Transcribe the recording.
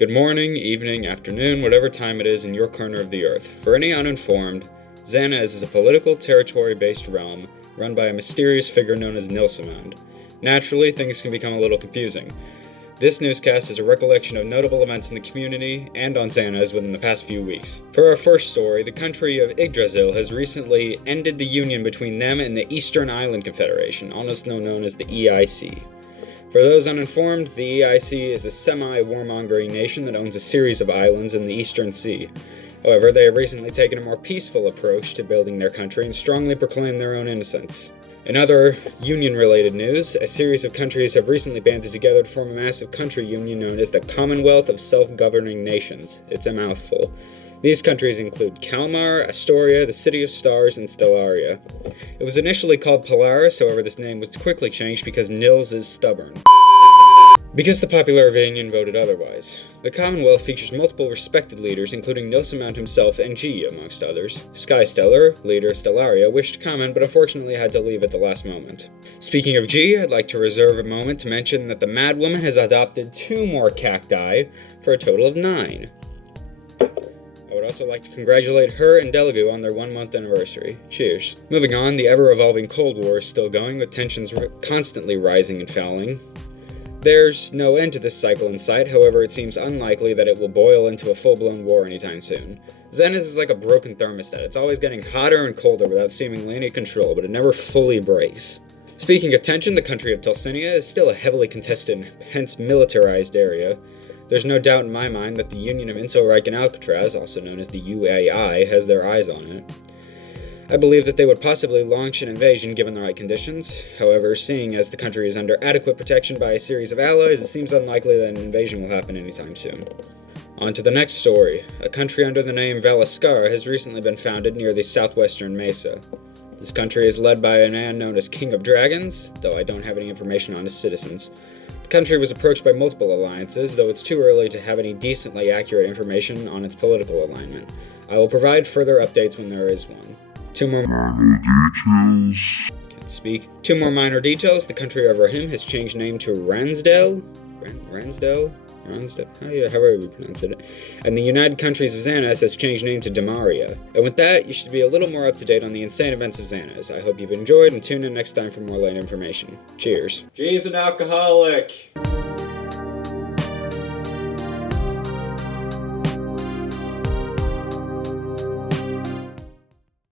Good morning, evening, afternoon, whatever time it is in your corner of the earth. For any uninformed, Xanez is a political territory-based realm run by a mysterious figure known as Nilsemand. Naturally, things can become a little confusing. This newscast is a recollection of notable events in the community and on Xanez within the past few weeks. For our first story, the country of Yggdrasil has recently ended the union between them and the Eastern Island Confederation, also known as the EIC. For those uninformed, the EIC is a semi-warmongering nation that owns a series of islands in the Eastern Sea. However, they have recently taken a more peaceful approach to building their country and strongly proclaim their own innocence. In other union-related news, a series of countries have recently banded together to form a massive country union known as the Commonwealth of Self-Governing Nations. It's a mouthful. These countries include Kalmar, Astoria, the City of Stars, and Stellaria. It was initially called Polaris, however this name was quickly changed because Nils is stubborn. Because the popular opinion voted otherwise. The Commonwealth features multiple respected leaders, including Nilsemand himself and G, amongst others. Sky Stellar, leader of Stellaria, wished to comment, but unfortunately had to leave at the last moment. Speaking of G, I'd like to reserve a moment to mention that the Mad Woman has adopted 2 more cacti, for a total of 9. I would also like to congratulate her and Delegu on their 1-month anniversary. Cheers. Moving on, the ever-evolving Cold War is still going, with tensions constantly rising and falling. There's no end to this cycle in sight, however it seems unlikely that it will boil into a full-blown war anytime soon. Xanez is like a broken thermostat. It's always getting hotter and colder without seemingly any control, but it never fully breaks. Speaking of tension, the country of Telsinia is still a heavily contested, hence militarized area. There's no doubt in my mind that the Union of Inselreich and Alcatraz, also known as the UAI, has their eyes on it. I believe that they would possibly launch an invasion given the right conditions. However, seeing as the country is under adequate protection by a series of allies, it seems unlikely that an invasion will happen anytime soon. On to the next story. A country under the name Valaskar has recently been founded near the southwestern Mesa. This country is led by a man known as King of Dragons, though I don't have any information on his citizens. The country was approached by multiple alliances, though it's too early to have any decently accurate information on its political alignment. I will provide further updates when there is one. 2 more minor details. The country over him has changed name to Ransdell? However we pronounce it. And the United Countries of Xanez has changed name to Demaria. And with that, you should be a little more up to date on the insane events of Xanez. I hope you've enjoyed and tune in next time for more late information. Cheers. G's an alcoholic!